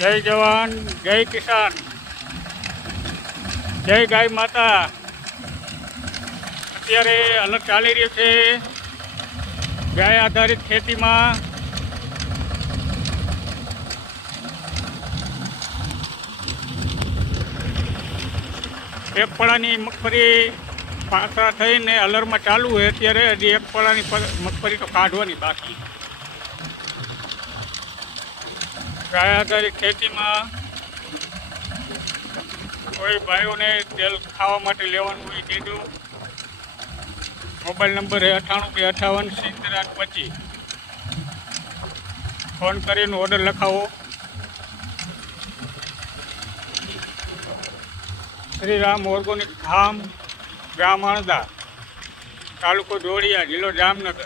જય જવાન, જય કિસાન, જય ગાય માતા। અત્યારે અલગ ચાલી રહ્યું છે ગાય આધારિત ખેતીમાં। એક પળાની મગફળી પાછા થઈને અલરમાં ચાલુ છે। અત્યારે હજી એક પળાની મગફળી તો કાઢવાની બાકી। ગાય આધારિત ખેતીમાં કોઈ ભાઈઓને તેલ ખાવા માટે લેવાનું હોય કીધું। મોબાઈલ નંબર છે 98 258 70 25। ફોન કરીને ઓર્ડર લખાવો। શ્રીરામ ઓર્ગોનિક ફાર્મ, ગામ હળદા, તાલુકો જોડિયા, જિલ્લો જામનગર।